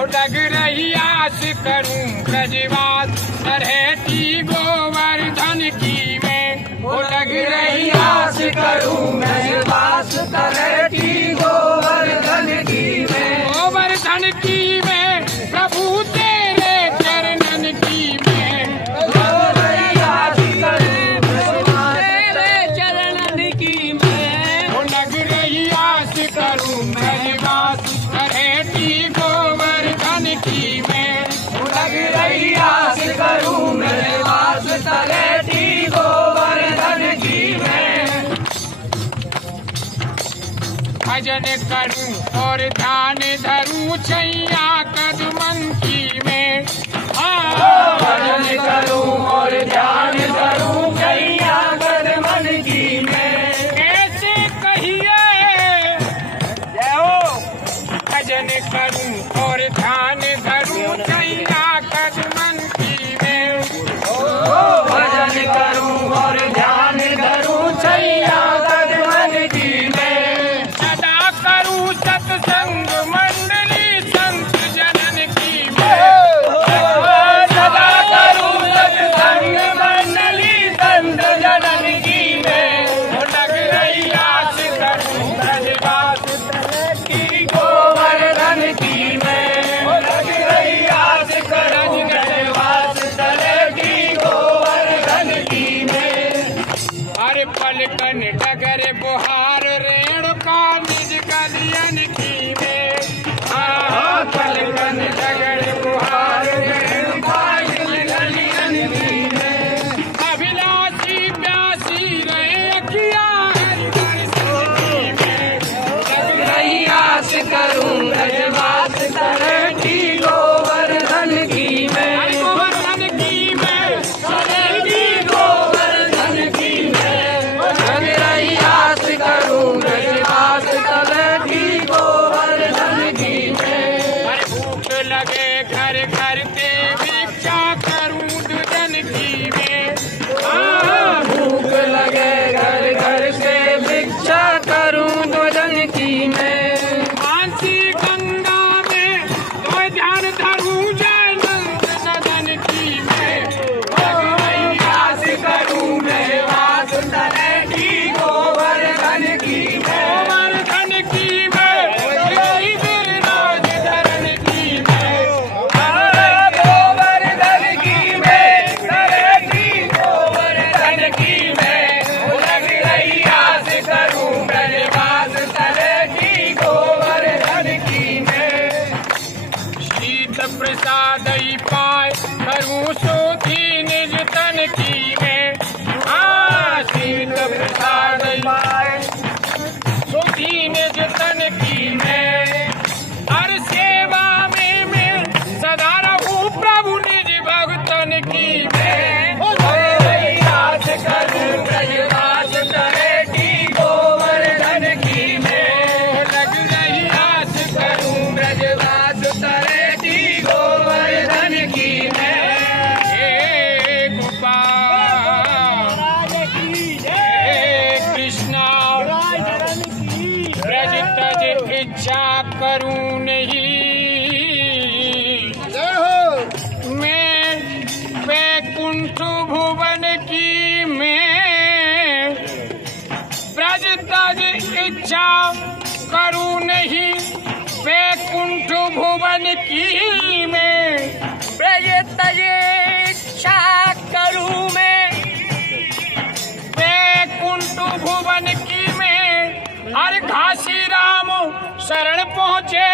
लग रही आस करूं ब्रजवास तरहेटी गोवर्धन की मैं। लग रही आस करूं ब्रजवास तरहेटी गोवर्धन की मैं। गोवर्धन की मैं प्रभु तेरे चरणन की मैं। लग रही आस करूं ब्रजवास तेरे चरणन की मैं। लग रही आस करूं ब्रजवास तरहेटी गोवर्धन की मैं। लग रही आस करूं ब्रजवास तरहेटी गोवर्धन की मैं। भजन करूं और ध्यान धरूं छैया कदमन की मैं। भजन करूं और ध्यान धरूं छैया कदमन की मैं। कैसे कहिए जय हो। भजन करूं और ध्यान धरूं छैया कदमन की मैं। भजन करूं और ध्यान धरूं छैया कदमन की मैं। सदा करूं सत्संग मंडली संत जनन की मैं। सदा करूं सत्संग मंडली संत जनन की मैं। लग रही आस करूं ब्रजवास तरहेटी गोवर्धन की मैं। लग रही आस करूं ब्रजवास तरहेटी गोवर्धन की मैं। हर पलकन डगर बुहार रेणुका निज कलियन की मैं। पलकन डगर बुहार रेणुका निज कलियन की मैं। अभिलाषी प्यासी रहे अखिया हरि दर्शन की मैं। लग रही आस करूं ब्रजवास तरहेटी गोवर्धन की मैं। गोवर्धन की मैं तरहेटी गोवर्धन की मैं। लग रही आस करूं ब्रजवास तरहेटी गोवर्धन की मैं। भूख लगे घर घर ते भिक्षा करूं दुजन की मैं। भूख लगे घर घर से भिक्षा करूं दुजन की मैं। मानसी गंगा में तो ध्यान धरूं जय नंद सदन की मैं। लग रही आस करूं ब्रजवास तरहेटी गोवर्धन की मैं। गोवर्धन की मैं जय गिरिराज धरन की मैं। गोवर्धन की मैं तरहेटी गोवर्धन की मैं। लग रही आस करूं ब्रजवास तरहेटी गोवर्धन की मैं। शीत प्रसाद पाए करूं शोधी निज तन की मैं। शीत प्रसाद पाए शोधी निज तन की मैं। हर सेवा में मैं सदा रहूं प्रभु निज भक्तन की मैं। लग रही आस करूं ब्रजवास तरहेटी गोवर्धन की मैं। लग रही आस करूं ब्रजवास तरहेटी गोवर्धन की मैं। हे गोपाल हे कृष्णा ब्रज तज इच्छा करूं नहीं। मैं वैकुंठ भुवन की मैं। ब्रज तज इच्छा करूं नहीं। वैकुंठ भुवन की मैं। ब्रज तज इच्छा करूं मैं। वैकुंठ भुवन की मैं। हर घासी राम शरण पहुँचे